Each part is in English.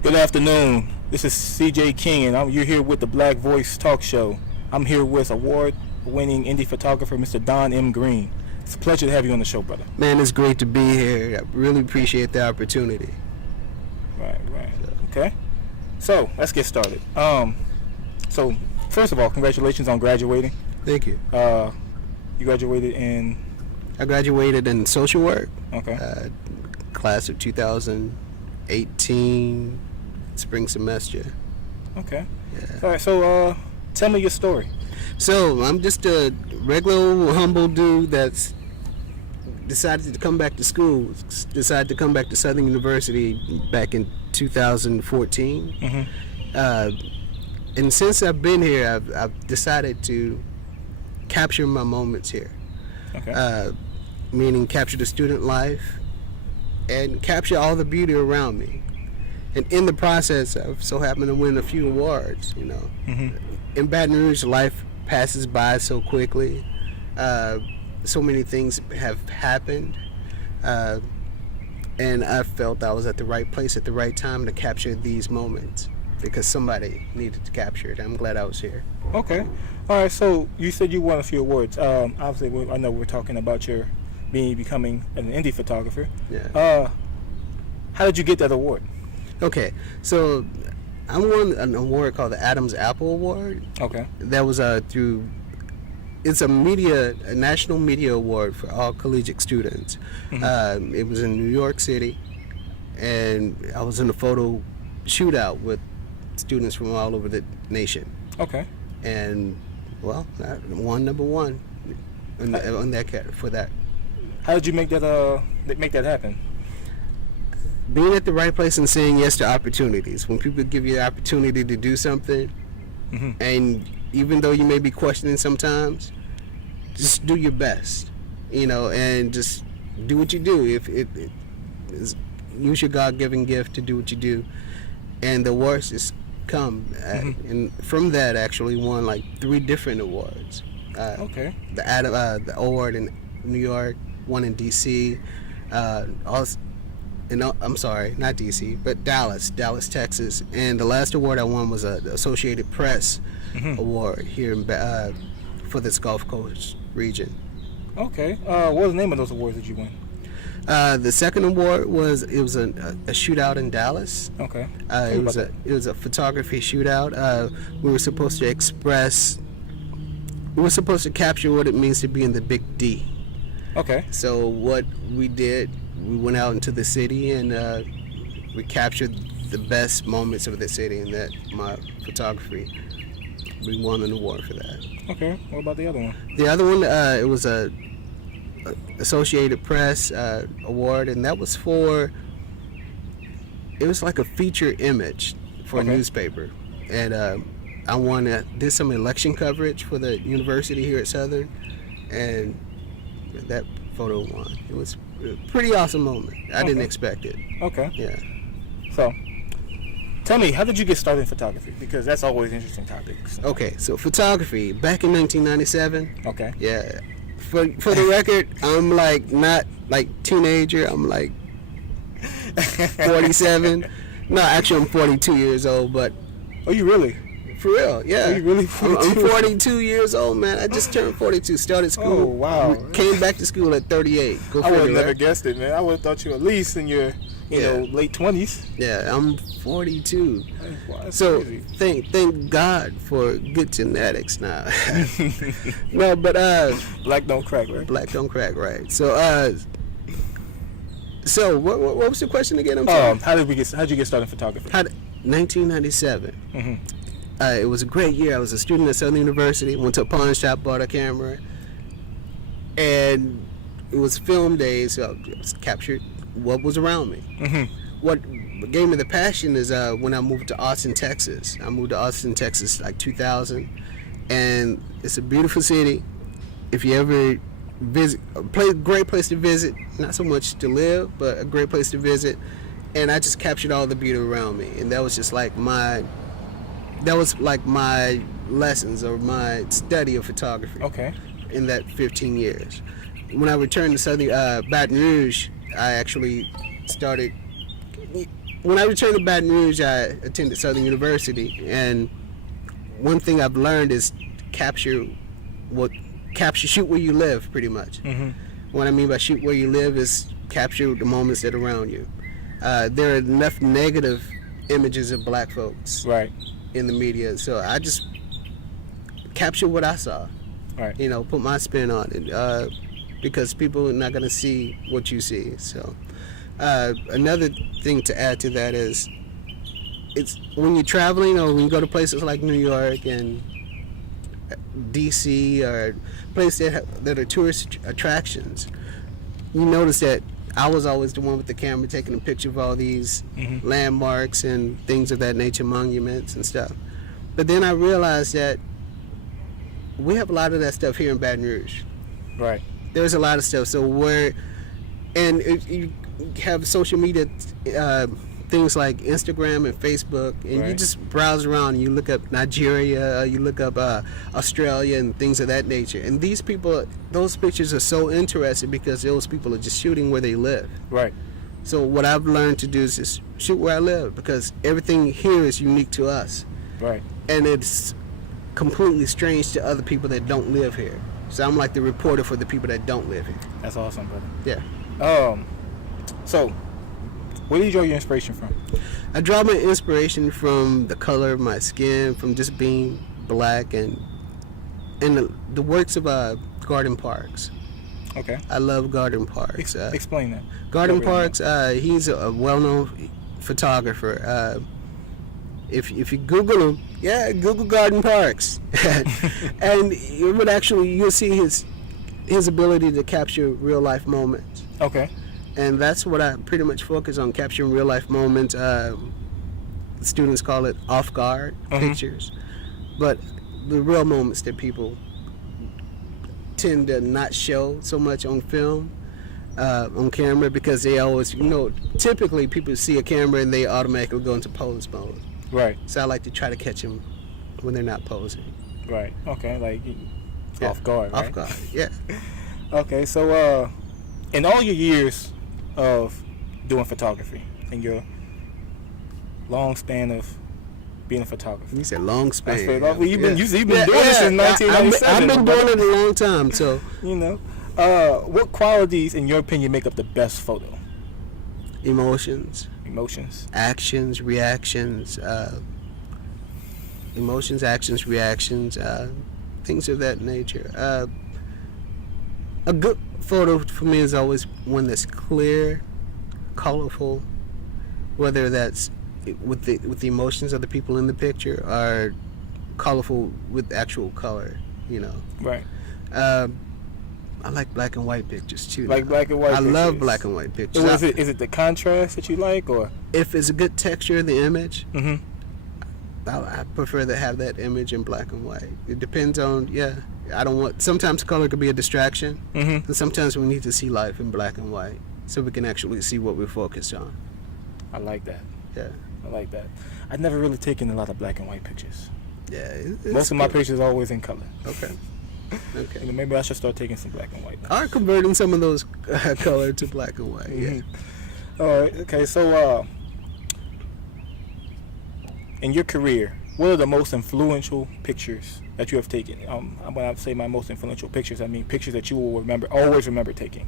Good afternoon. This is CJ King, and you're here with the Black Voice Talk Show. I'm here with award-winning indie photographer, Mr. Don M. Green. It's a pleasure to have you on the show, brother. Man, it's great to be here. I really appreciate the opportunity. Right. Okay. So let's get started. So first of all, congratulations on graduating. Thank you. You graduated in. I graduated in social work. Okay. Class of 2018, spring semester. Okay. Yeah. All right. So tell me your story. So I'm just a regular, humble dude that's decided to come back to school. Decided to come back to Southern University back in 2014. Mm-hmm. And since I've been here, I've decided to capture my moments here. Okay. Meaning capture the student life and capture all the beauty around me. And in the process, I've so happened to win a few awards, you know. Mm-hmm. In Baton Rouge, life passes by so quickly. So many things have happened. And I felt I was at the right place at the right time to capture these moments because somebody needed to capture it. I'm glad I was here. Okay. All right. So you said you won a few awards. Obviously, I know we're talking about your becoming an indie photographer. Yeah. How did you get that award? Okay. So I won an award called the Adam's Apple Award. Okay. That was through. It's a national media award for all collegiate students. Mm-hmm. It was in New York City, and I was in a photo shootout with students from all over the nation. Okay. And well, I won number one on that for that. How did you make that happen? Being at the right place and saying yes to opportunities. When people give you the opportunity to do something, Mm-hmm. and even though you may be questioning sometimes, just do your best, you know, and just do what you do. If it is, use your God-given gift to do what you do, and the awards just come. Mm-hmm. And from that, actually won like 3 different awards. Okay. The award in New York, one in DC, also. I'm sorry, not DC, but Dallas, Texas. And the last award I won was the Associated Press Mm-hmm. award here in, for this Gulf Coast region. Okay. What was the name of those awards that you won? The second award was a shootout in Dallas. Okay. It was a photography shootout. We were supposed to capture what it means to be in the Big D. Okay. So what we did, we went out into the city and we captured the best moments of the city, and that my photography, we won an award for that. Okay. What about the other one? The other one, it was a Associated Press award, and that was it was like a feature image for Okay. a newspaper, and I did some election coverage for the university here at Southern, and that photo won. It was a pretty awesome moment. I didn't expect it. Okay. Yeah. So, tell me, how did you get started in photography? Because that's always interesting topics. Okay, so photography back in 1997. Okay. Yeah. For the record, I'm like not like teenager. I'm like 47. No, actually, I'm 42 years old. But Oh, you really? for real, yeah. Are you really I'm 42? 42 years old, man. I just turned 42. Started school. Oh, wow. Came back to school at 38. Go I would figure, have never right? guessed it, man. I would have thought you at least in your, late 20s. Yeah, I'm 42. Wow, that's So crazy. thank God for good genetics now. No, but Black don't crack, right? black don't crack, right? So what was the question again? I'm sorry. How'd you get started in photography? 1997. Mm-hmm. It was a great year. I was a student at Southern University. Went to a pawn shop, bought a camera, and it was film days. So I just captured what was around me. Mm-hmm. What gave me the passion is when I moved to Austin, Texas. I moved to Austin, Texas, like 2000, and it's a beautiful city. If you ever visit, great place to visit. Not so much to live, but a great place to visit. And I just captured all the beauty around me, and that was just like my lessons or my study of photography. Okay. In that 15 years. When I returned to Southern Baton Rouge, I actually started when I returned to Baton Rouge, I attended Southern University, and one thing I've learned is shoot where you live, pretty much. Mm-hmm. What I mean by shoot where you live is capture the moments that are around you. There are enough negative images of black folks Right. in the media, so I just capture what I saw. Right. You know, put my spin on it, because people are not going to see what you see. So another thing to add to that is, it's when you're traveling or when you go to places like New York and DC or places that are tourist attractions, you notice that I was always the one with the camera taking a picture of all these Mm-hmm. landmarks and things of that nature, monuments and stuff. But then I realized that we have a lot of that stuff here in Baton Rouge. Right. There's a lot of stuff. So you have social media things like Instagram and Facebook, and Right. you just browse around and you look up Nigeria, you look up Australia and things of that nature. And these people, those pictures are so interesting because those people are just shooting where they live. Right. So what I've learned to do is just shoot where I live, because everything here is unique to us. Right. And it's completely strange to other people that don't live here. So I'm like the reporter for the people that don't live here. That's awesome, brother. Yeah. So, where do you draw your inspiration from? I draw my inspiration from the color of my skin, from just being black, and the works of Garden Parks. Okay. I love Garden Parks. Explain that. Garden Don't really Parks, he's a well-known photographer. If you Google him, Google Garden Parks, and you'll see his ability to capture real life moments. Okay. And that's what I pretty much focus on, capturing real life moments. Students call it off guard pictures, but the real moments that people tend to not show so much on film, on camera, because they always, typically people see a camera and they automatically go into pose mode. Right. So I like to try to catch them when they're not posing. Right. Okay. Like Yeah. off guard. Right? Off guard, yeah. Okay. So, in all your years of doing photography and your long span of being a photographer, You said long span. That's fair. Well, you've been doing this Yeah, since 1997. I've been brother. doing it a long time, so What qualities, in your opinion, make up the best photo? emotions, Emotions. actions, reactions, things of that nature. A good photo for me is always one that's clear, colorful, whether that's with the emotions of the people in the picture or colorful with actual color, Right. I like black and white pictures too. Like black and white I love pictures. black and white pictures. So is it the contrast that you like, or? If it's a good texture in the image, Mm-hmm. I prefer to have that image in black and white. It depends on, I don't want, sometimes color could be a distraction, Mm-hmm. and sometimes we need to see life in black and white so we can actually see what we're focused on. I like that. Yeah. I like that. I've never really taken a lot of black and white pictures. Yeah. Most of my pictures are always in color. Okay. Okay. Maybe I should start taking some black and white. Are converting some of those color to black and white. Yeah. Mhm. All right. Okay. So, in your career, what are the most influential pictures that you have taken? When I say my most influential pictures, I mean pictures that you will always remember taking.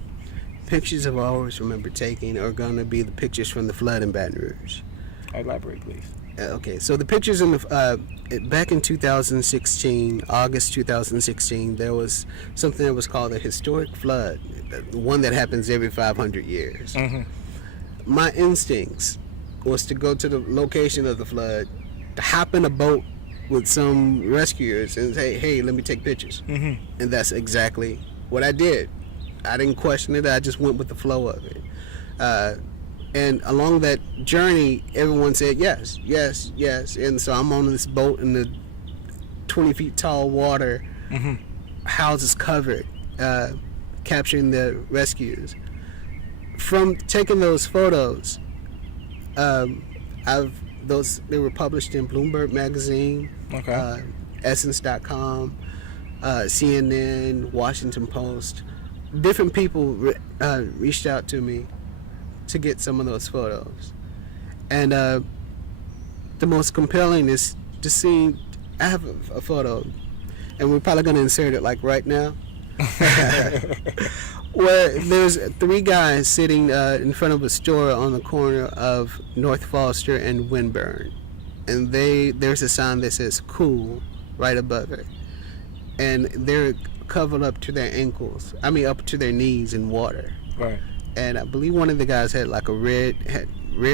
Pictures I've always remembered taking are going to be the pictures from the flood in Baton Rouge. Elaborate, please. Okay, so the pictures in the back in 2016, August 2016, there was something that was called a historic flood, one that happens every 500 years. Mm-hmm. My instincts was to go to the location of the flood, to hop in a boat with some rescuers and say, "Hey, let me take pictures." Mm-hmm. And that's exactly what I did. I didn't question it. I just went with the flow of it. And along that journey, everyone said yes, yes, yes. And so I'm on this boat in the 20 feet tall water, Mm-hmm. houses covered, capturing the rescues. From taking those photos, they were published in Bloomberg Magazine, Okay. Essence.com, CNN, Washington Post. Different people reached out to me to get some of those photos. And the most compelling is just seeing. I have a photo, and we're probably gonna insert it like right now. Where there's 3 guys sitting in front of a store on the corner of North Foster and Winburn, and there's a sign that says "Cool" right above it, and they're covered up to their ankles. I mean, up to their knees in water. Right. And I believe one of the guys had like a red,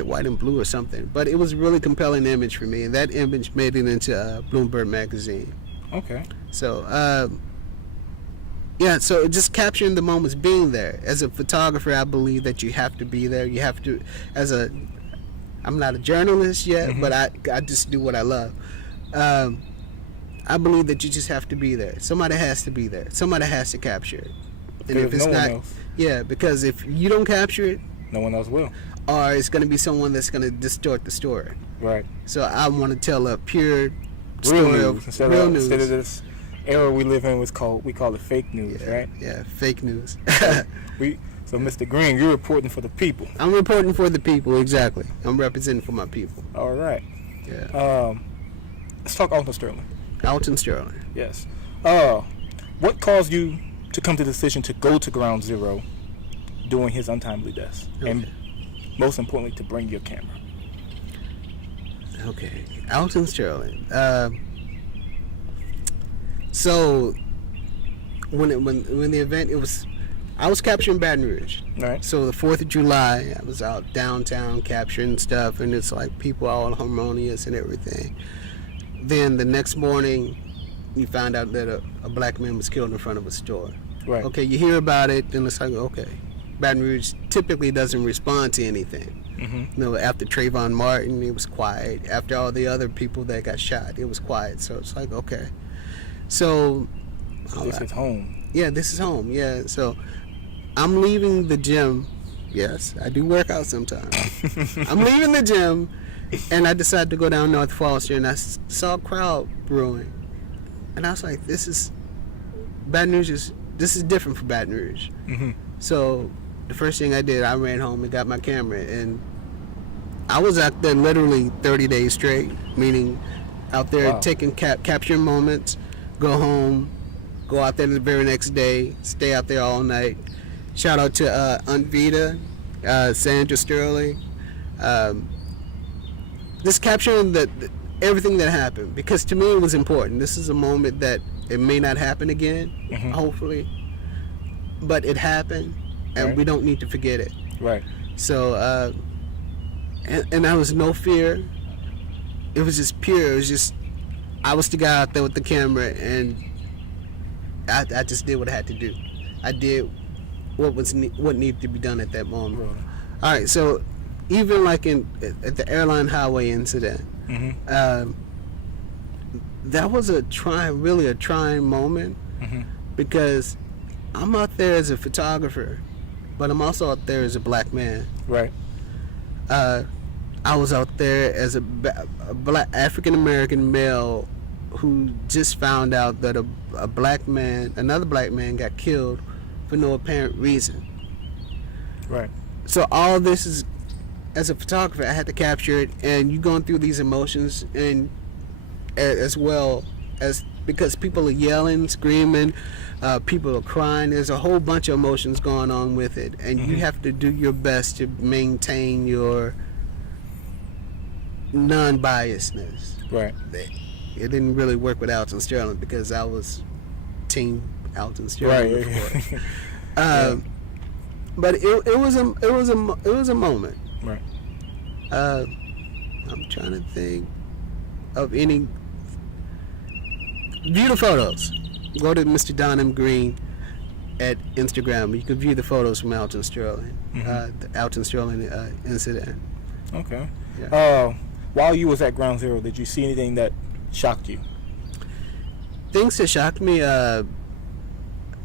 white, and blue or something. But it was a really compelling image for me, and that image made it into Bloomberg magazine. Okay. So, yeah, so just capturing the moments, being there. As a photographer, I believe that you have to be there. You have to, I'm not a journalist yet, but I just do what I love. I believe that you just have to be there. Somebody has to be there. Somebody has to capture it. And if it's no not, one else. yeah, because if you don't capture it, No one else will. or it's going to be someone that's going to distort the story. Right. So I want to tell a pure Real story news of instead real of news. this era we live in we call it fake news, Yeah, right? yeah, fake news. So Mr. Green, you're reporting for the people. I'm reporting for the people, exactly. I'm representing for my people. All right. Yeah. Let's talk Alton Sterling. Alton Sterling. Yes. What caused you to come to the decision to go to Ground Zero during his untimely death? And Okay. most importantly, to bring your camera. Okay, Alton Sterling. So when the event, I was capturing Baton Rouge. Right. So the 4th of July, I was out downtown capturing stuff, and it's like people all harmonious and everything. Then the next morning, you find out that a black man was killed in front of a store. Right. Okay, you hear about it, then it's like, okay, Baton Rouge typically doesn't respond to anything. Mm-hmm. You know, after Trayvon Martin, it was quiet. After all the other people that got shot, it was quiet. So it's like, okay. So, This is home. yeah, this is home. Yeah, so I'm leaving the gym. Yes, I do work out sometimes. I'm leaving the gym, and I decided to go down North Foster, and I saw a crowd brewing. And I was like, this is different for Baton Rouge. Mm-hmm. So the first thing I did, I ran home and got my camera, and I was out there literally 30 days straight, meaning out there Wow. taking capturing moments, go home, go out there the very next day, stay out there all night. Shout out to Aunt Vita, Sandra Sterling, just capturing everything that happened, because to me it was important. This is a moment that it may not happen again, hopefully, but it happened, and Right. we don't need to forget it. Right. So, and there was no fear. It was just pure. It was just, I was the guy out there with the camera, and I just did what I had to do. I did what needed to be done at that moment. Right. All right, so even like at the airline highway incident, Mm-hmm. that was really a trying moment, Mm-hmm. because I'm out there as a photographer, but I'm also out there as a black man. Right. I was out there as a black African American male who just found out that another black man got killed for no apparent reason. Right. So all this is, as a photographer, I had to capture it, and you going through these emotions, and as well as, because people are yelling, screaming, people are crying. There's a whole bunch of emotions going on with it, and you have to do your best to maintain your non-biasness. Right. It didn't really work with Alton Sterling, because I was team Alton Sterling before. Right. But it was a moment. Right. I'm trying to think of any. View the photos. Go to Mr. Don M. Green at Instagram. You can view the photos from Alton Sterling, the Alton Sterling incident. Okay. Yeah. While you was at Ground Zero, did you see anything that shocked you? Things that shocked me.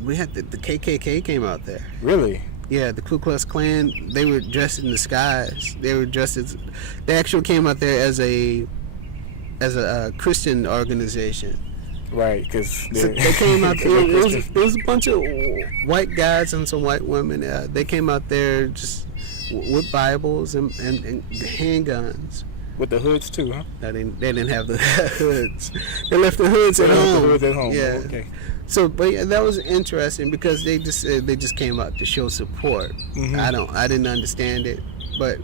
We had the KKK came out there. Really? Yeah, the Ku Klux Klan. They were dressed in disguise. They actually came out there as a Christian organization. Right, because So they came out there. It was a bunch of white guys and some white women. They came out there just with Bibles and handguns. With the hoods too, huh? No, they didn't have the hoods. They left the hoods They at left the home. hoods at home. Yeah. Okay. So, but yeah, that was interesting because they just came out to show support. Mhm. I didn't understand it, but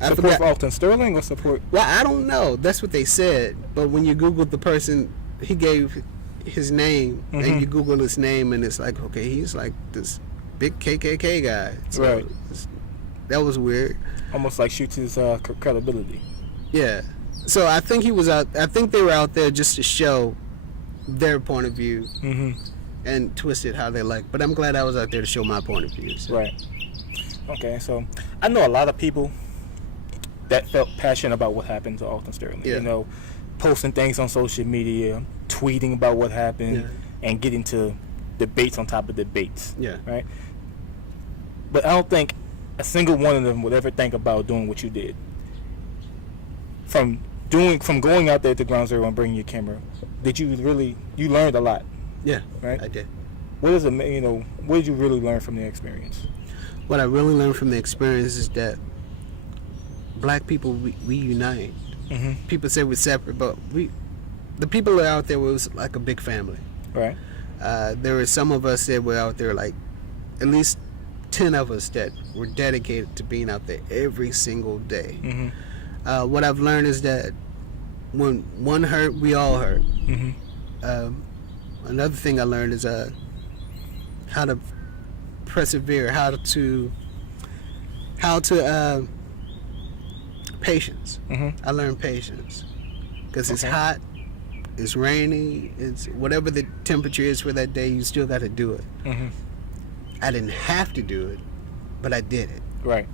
I Support forgot. for Alton Sterling or support? Well, I don't know. That's what they said. But when you Googled the person, he gave his name, Mhm. and you Google his name, and it's like, okay, he's like this big KKK guy. So Right. that was weird. Almost like shoots his credibility. Yeah. So I think he was out. I think they were out there just to show their point of view Mm-hmm. and twist it how they like. But I'm glad I was out there to show my point of view. So. Right. Okay, so I know a lot of people that felt passionate about what happened to Alton Sterling. Yeah. You know, posting things on social media, tweeting about what happened, and getting to debates on top of debates. Yeah. Right. But I don't think a single one of them would ever think about doing what you did. From going out there to Ground Zero and bringing your camera, you learned a lot, Yeah. right? I did. What did you really learn from the experience? What I really learned from the experience is that black people, we unite. Mm-hmm. People say we're separate, but the people that are out there was like a big family. Right. There were some of us that were out there, like at least 10 of us that were dedicated to being out there every single day. Mm-hmm. What I've learned is that when one hurt, we all hurt. Mm-hmm. Another thing I learned is how to persevere, how to patience. Mm-hmm. I learned patience because it's Okay. hot, it's rainy, it's whatever the temperature is for that day. You still got to do it. Mm-hmm. I didn't have to do it, but I did it. Right.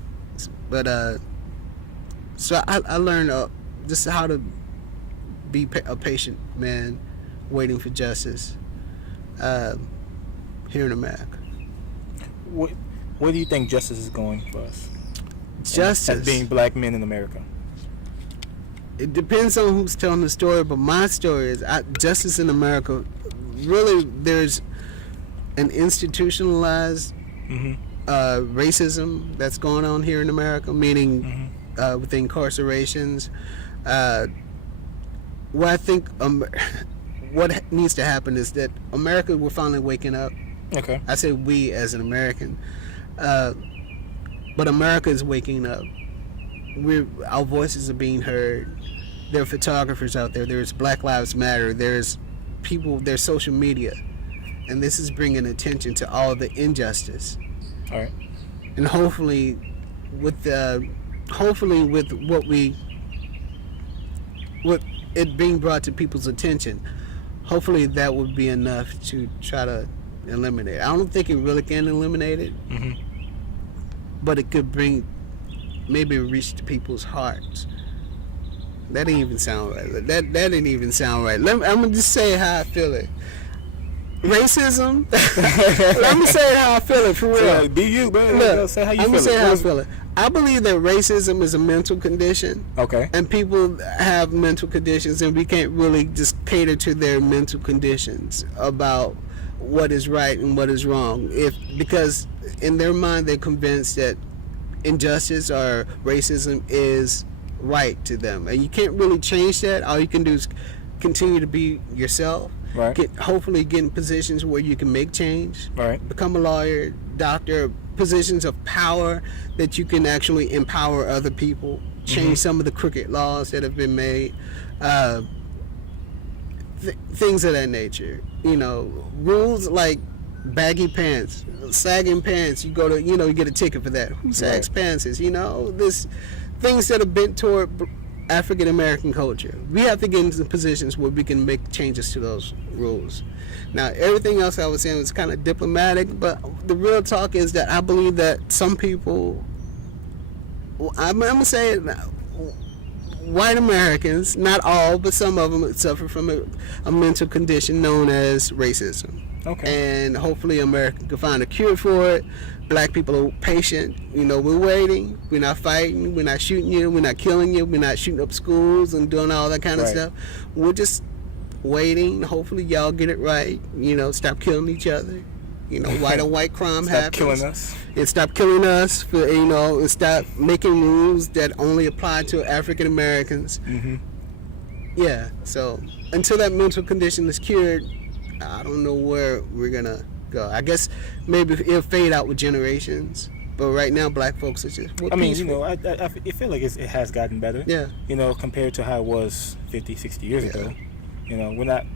But so I learned just how to be a patient man, waiting for justice. Here in America, Where do you think justice is going for us? justice. As being black men in America. It depends on who's telling the story, but my story is justice in America. Really, there's an institutionalized Mm-hmm. racism that's going on here in America, meaning Mm-hmm. with incarcerations. What I think what needs to happen is that America, we're finally waking up. Okay. I say we as an American, but America is waking up. Our voices are being heard. There are photographers out there. There's Black Lives Matter. There's people. There's social media, and this is bringing attention to all the injustice. All right. And hopefully, with it being brought to people's attention, hopefully that would be enough to try to eliminate it. I don't think it really can eliminate it, Mm-hmm. but it could maybe reach to people's hearts. That didn't even sound right. That didn't even sound right. I'm gonna just say how I feel it. Racism. Let me say how I feel it for real. So, be you, bro. Look, Say how you I'm feel gonna say it. how I feel it. I believe that racism is a mental condition, Okay. and people have mental conditions, and we can't really just cater to their mental conditions about what is right and what is wrong. Because in their mind, they're convinced that injustice or racism is right to them, and you can't really change that. All you can do is continue to be yourself. Right. Hopefully get in positions where you can make change. Right. Become a lawyer, doctor, positions of power that you can actually empower other people, change some of the crooked laws that have been made, things of that nature. Rules like baggy pants, sagging pants. You get a ticket for that. Who sags pants? This things that are bent toward African American culture. We have to get into positions where we can make changes to those rules. Now, everything else I was saying was kind of diplomatic, but the real talk is that I believe that some people, I'm going to say it now, white Americans, not all, but some of them suffer from a mental condition known as racism. Okay. And hopefully America can find a cure for it. Black people are patient. We're waiting. We're not fighting. We're not shooting you. We're not killing you. We're not shooting up schools and doing all that kind of Right. stuff. We're just waiting. Hopefully y'all get it right. Stop killing each other. white on white crime Stop happens. killing us. And stop killing us, and stop making rules that only apply to African Americans. Mm-hmm. Yeah, so until that mental condition is cured, I don't know where we're gonna go. I guess maybe it'll fade out with generations, but right now black folks are just I mean, peaceful. I feel like it has gotten better. Yeah. Compared to how it was 50, 60 years ago. We're not.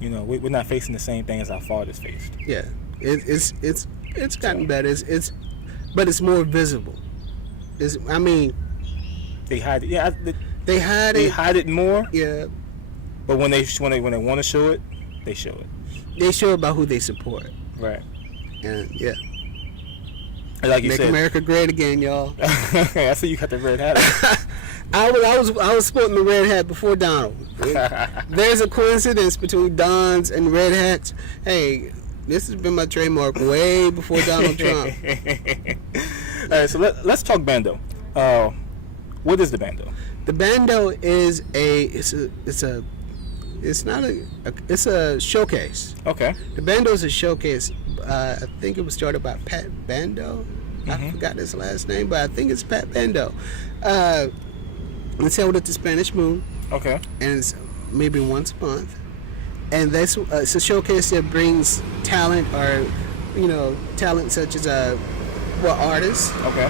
We're not facing the same thing as our fathers faced. Yeah, it's gotten better. But it's more visible. They hide it. Yeah, they hide they it. hide it more. Yeah, But when they want to show it, they show it. they show about who they support, Right. and yeah, And like you make said, America great again, y'all. I see you got the red hat on. I was sporting the red hat before Donald. There's a coincidence between Dons and red hats. Hey, this has been my trademark way before Donald Trump. All right, so let's talk bando. What is the bando? The bando is it's a showcase. Okay. The bando is a showcase. I think it was started by Pat Bando. I forgot his last name, but I think it's Pat Bando. It's held at the Spanish Moon, Okay. and it's maybe once a month. And that's it's a showcase that brings talent, or talent such as artists. Okay.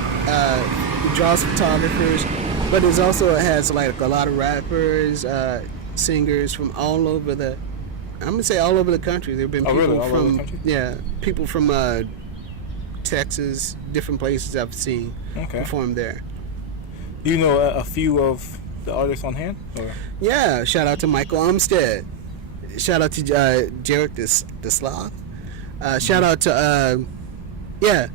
Draws photographers, but it has like a lot of rappers, singers from all over the. I'm gonna say all over the country. There've been people really? All over the from country? people from Texas, different places I've seen Okay. perform there. Do you know a few of the artists on hand? Or? Yeah, shout out to Michael Umstead. Shout out to Jarek the Sloth. Shout out to there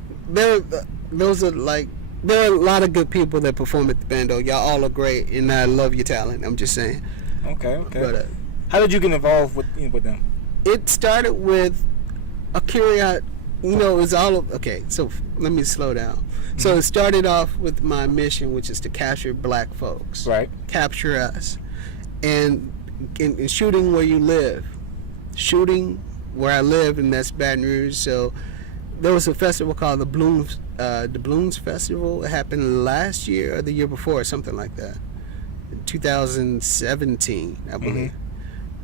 are a lot of good people that perform at the bando. Y'all all are great, and I love your talent. I'm just saying. Okay. But How did you get involved with them? it started with a curiosity. It's all okay. So let me slow down. So it started off with my mission, which is to capture black folks, Right. capture us, and shooting where you live, shooting where I live, and that's Baton Rouge. So there was a festival called the Blooms Festival. It happened last year or the year before, something like that, in 2017, I believe.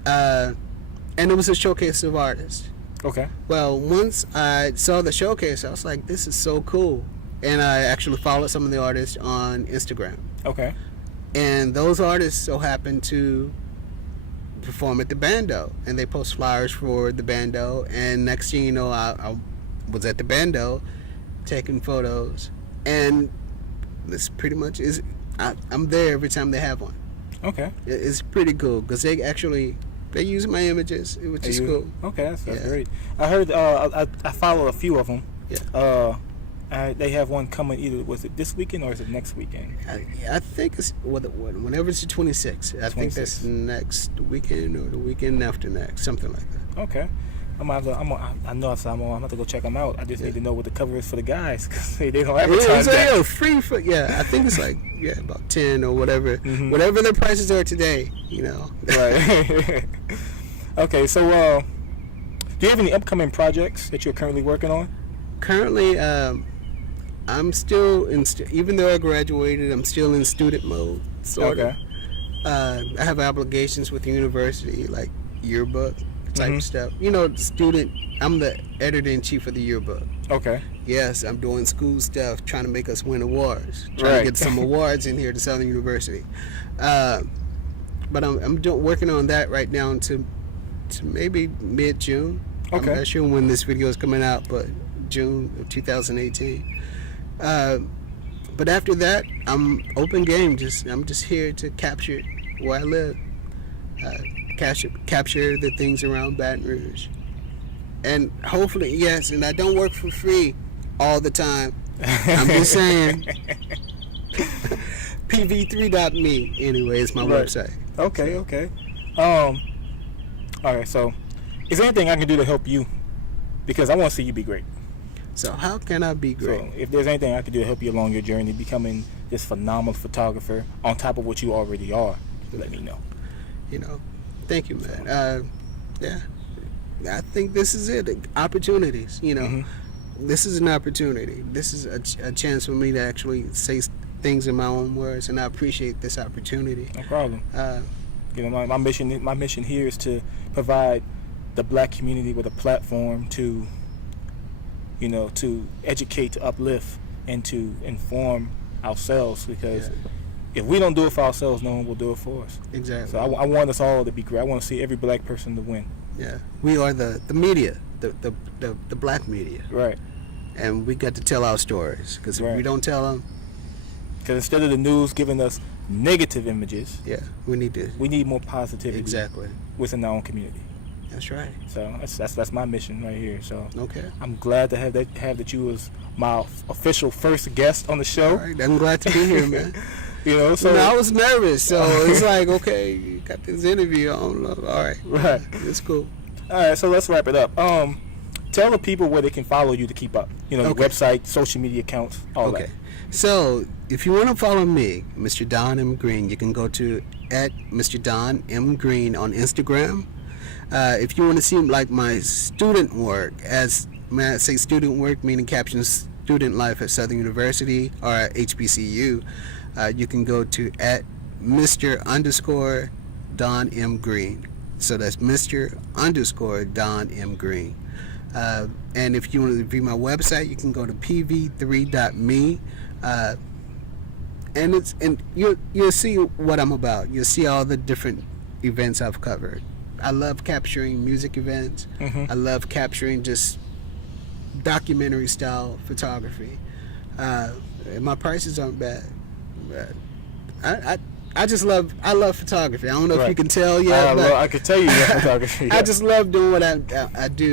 And it was a showcase of artists. Okay. Well, once I saw the showcase, I was like, this is so cool. And I actually followed some of the artists on Instagram. Okay. And those artists so happened to perform at the bando. And they post flyers for the bando. And next thing you know, I was at the bando taking photos. And this pretty much is, I'm there every time they have one. Okay. It's pretty cool because they use my images, which is cool. Okay, that's Yeah. great. I heard I follow a few of them. Yeah. They have one coming. Either was it this weekend or is it next weekend? I think it's whenever it's the 26th. I think that's 26th. next weekend or the weekend after next, something like that. Okay. I know, so I'm gonna have to go check them out. I just need to know what the cover is for the guys because they don't advertise that. Free for I think it's like about 10 or whatever, Mhm. whatever the prices are today. Right. Okay, so do you have any upcoming projects that you're currently working on? Currently, I'm still even though I graduated, I'm still in student mode. Sort of. I have obligations with the university, like yearbook type Mhm. stuff. Student. I'm the editor-in-chief of the yearbook. Okay. Yes, I'm doing school stuff, trying to make us win awards. Trying Right. to get some awards in here to Southern University. But I'm working on that right now to maybe mid-June. Okay. I'm not sure when this video is coming out, but June of 2018. But after that, I'm open game. I'm just here to capture where I live. Capture the things around Baton Rouge. And hopefully, yes, and I don't work for free all the time. I'm just saying. PV3.me, anyway, is my Right. website. Okay. All right. So, is there anything I can do to help you? Because I want to see you be great. So how can I be great? So, if there's anything I can do to help you along your journey, becoming this phenomenal photographer on top of what you already are, let me know. Thank you, man. Yeah. I think this is it. Opportunities, you know. Mm-hmm. This is an opportunity. This is a chance for me to actually say things in my own words, and I appreciate this opportunity. No problem. Uh, You know, my mission here is to provide the black community with a platform to, you know, to educate, to uplift, and to inform ourselves. Because if we don't do it for ourselves, no one will do it for us. exactly. So I want us all to be great. I want to see every black person to win. Yeah, we are the media, the black media, Right. and we got to tell our stories. Because if Right. we don't tell them, Because instead of the news giving us negative images, we need to. we need more positivity Exactly. within our own community. That's right. So that's my mission right here. So Okay. I'm glad to have that you as my official first guest on the show. All right. I'm glad to be here, man. You know, so You know, I was nervous, so it's like, okay, you got this interview. I don't know. All right. Right. It's cool. all right. So let's wrap it up. Tell the people where they can follow you to keep up. You know, your Okay. website, social media accounts, all Okay. that. So if you want to follow me, Mr. Don M. Green, you can go to at Mr. Don M. Green on Instagram. If you want to see like my student work, may I say student work, meaning captions student life at Southern University or at HBCU, you can go to at Mr. Don M. Green. So that's Mr. Don M. Green. And if you want to view my website, you can go to pv3.me. And you'll see what I'm about. You'll see all the different events I've covered. I love capturing music events. Mhm. I love capturing just documentary style photography. And my prices aren't bad. But I love photography. I don't know if you Right. can tell yet, but I could tell you your photography. I just love doing what I do.